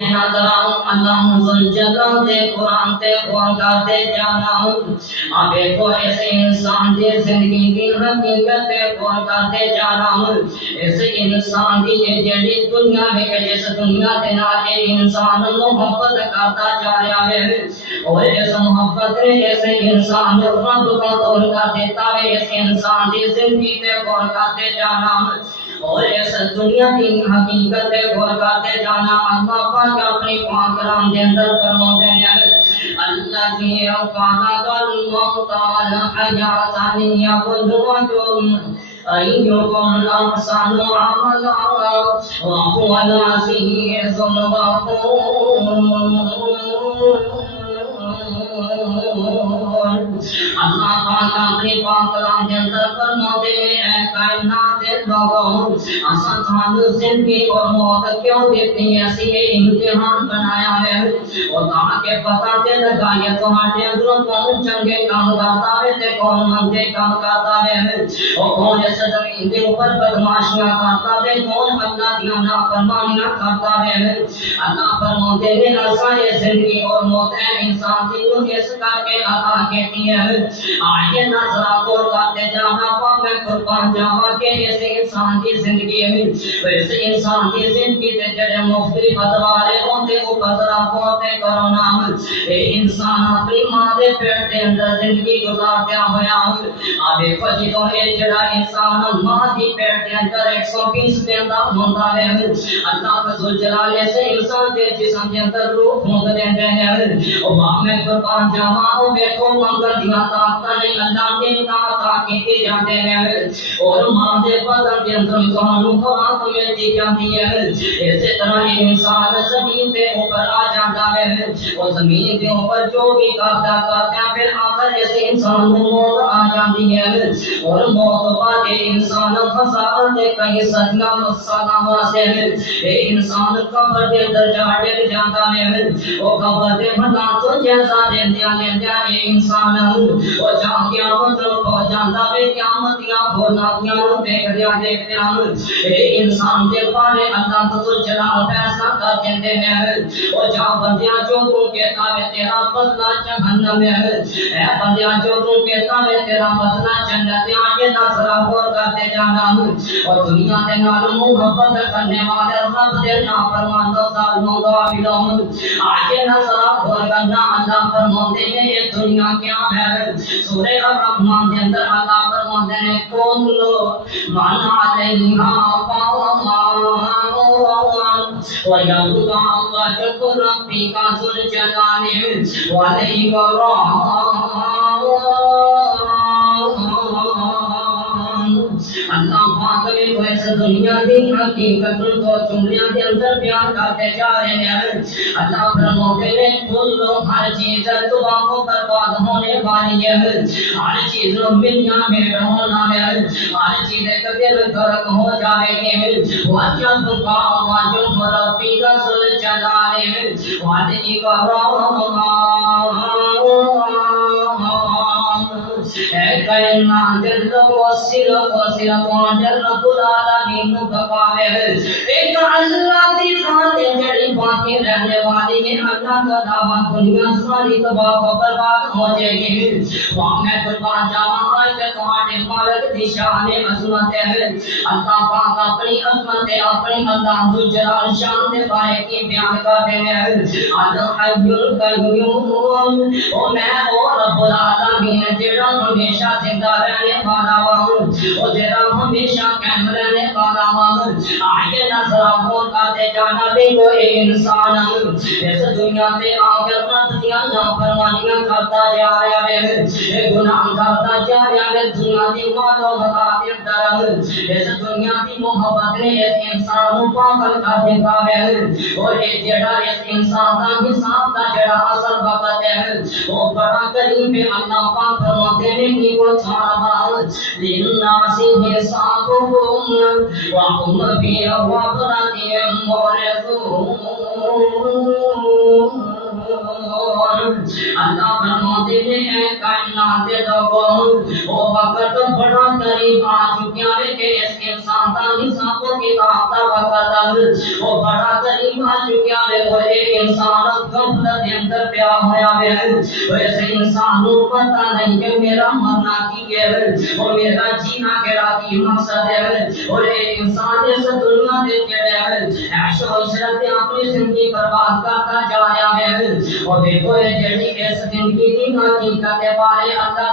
اللہ ذوالجلال دے قرآن تے قرآن کرتے جانا اب کو اس انسان دی زندگی دی حقیقت تے قرآن کرتے جانا اس انسان دی جڑی دنیا ہے جس دنیا دے نال انسان محبت کرتا جا رہا ہے اور اس محبت نے اس انسان کو رب کا طور کر دیتا ہے اس انسان دی زندگی تے قرآن کرتے جانا اور اس دنیا کی حقیقت غور کرتے جانا اللہ پاک اپنی پاک کلام کے اندر فرماتے ہیں اللہ کی خلق الموت والحیات لیبلوکم ایکم احسن عملا وهو العزیز الغفور اللہ پاک اپنے پاک کلام کے اندر فرماتے ہیں کائنات کے لوگوں اساں تھانوں زندگی اور موت کیوں دیتی ہے اسی امتحان بنایا ہے اور تاکہ پتہ تے لگا یہ تمہارے اندر کون چنگے کام کرتا ہے تے کون مندے کام کرتا ہے اور کون اس زمین کے اوپر بدماشیاں کرتا ہے کون اللہ کی نافرمانیاں کرتا ہے اللہ فرماتے ہیں اساں یہ زندگی اور موت ہے انسان کو اس کر کے عطا کیتی ہے آئیے نظرہ کو کرتے جانا پاک میں قربان جاوا کہ اس انسان کی زندگی ہے اس انسان کی زندگی تے جڑے مختلف ادوارے ہوتے وہ قدرہ پوتے کرونا اے انسان اپنی ماں دے پیٹ دے اندر زندگی گزارتیا ہویا آبے فجی تو اے جڑا انسان ماں دی پیٹ دے اندر 120 دن دا ہوندہ ہے اللہ کا ذوالجلال سے انسان دے جسم دے اندر روح ہوند دے ہیں اور ماں میں قربان جاوا او بیٹھو منگر دیا طاقت نہیں اللہ کے طاقت کیتے جاتے ہیں اور ماں دے بدن کے اندر تانوں خوراک ملتی جاتی ہے اسی طرح انسان زمین کے اوپر آ جاتا ہے اور زمین کے اوپر جو بھی کرتا ہے پھر آخر اس انسان کو موت آ جاتی ہے اور موت بعد انسان خسارت دے کئی صدیوں سالوں واسطے انسان قبر کے اندر جا ڈگ جاتا ہے اور قبر کے بنا تو جیسا لیندیا انسان اور جا قیامت پہنچ جاتا ہے قیامتیاں بولاتیاں دیکھ دیا انسان کے بارے اللہ کو جلال فیصلہ کر دیتے ہیں اور جا بندیاں جو تو کہتا ہے تیرا بدلہ جہنم ہے اے بندیاں جو تو کہتا ہے تیرا بدلہ جنت ہے آئیے نظرہ غور کرتے جانا اور دنیا کے نال محبت کرنے والے رب دے نافرمان و ظالموں کا غافلوں آئیے نظرہ غور کرنا اللہ فرماتے ہیں یہ دنیا کیا ہے سورہ الرحمن کے اندر اللہ فرماتے ہیں کون لو من علیہا فان وَيَبْقَى وَجْهُ رَبِّكَ ذُو الْجَلَالِ وَالْإِكْرَامِ اللہ پاک نے کو اس دنیا کی حقیقت کو جملیاں کے اندر بیان کرتے جا رہے ہیں اللہ فرماتے ہیں کل ہر چیز تباہ و برباد ہونے والی ہے ہر چیز دنیا میں ہونا ہے ہر چیز ایک دل غرق ہو جائے گی وجب کا وجب ربی کا ذل جلال والاکرام اے کائنات کو صرف رب العالمین بقا ہے ایک اللہ کی ذات جڑی باقی رہنے والی ہے اللہ کا دعویٰ دنیا ساری تباہ و برباد ہو جائے گی وہاں میں قربان جاواں آج تمہارے مالک کی شان عظمت ہے اللہ پاک اپنی عظمت اپنی اللہ ذوالجلال شان کے بارے کی بیان کرتے ہیں الحی القیوم او میں او رب العالمین جڑا ہمیشہ زندہ رہنے والا ہوں او جڑا ہمیشہ قائم رہنے والا ہوں آئیے نظرہ غور کرتے جانا دیکھو اے انسان اس دنیا سے آخر رب دیا نافرمانیاں کرتا جا رہا ہے اے گناہ کرتا جا رہا ہے دنیا کی مال و مخاطر درم اس دنیا کی محبت نے اس انسان کو پاگل کر دیتا ہے اور یہ جڑا اس انسان کا حساب کا جڑا اصل وقت ہے وہ بڑا قریب ہے اللہ پاک فرماتے ہیں کہ وہ چھاڑا للناس حسابهم وهم في غفلة معرضون اللہ فرماتے ہیں کائنات کے لوگوں وہ وقت بڑا قریب آ چکا ہے کہ اس انسان کا حساب و کتاب کا وقت وہ بڑا قریب آ چکا ہے وہ انسان غفلت کے اندر پیا ہوا ہے ویسے انسان کو پتہ نہیں کہ میرا مرنا کی ہے اور میرا جینا کیڑا کی مقصد ہے اور ایک انسان اس دنیا دے کے ہے عیش و عشرت اپنی زندگی برباد کرتا جا رہا ہے اور دیکھو یہ جڑی اس زندگی دی حقیقت بارے اللہ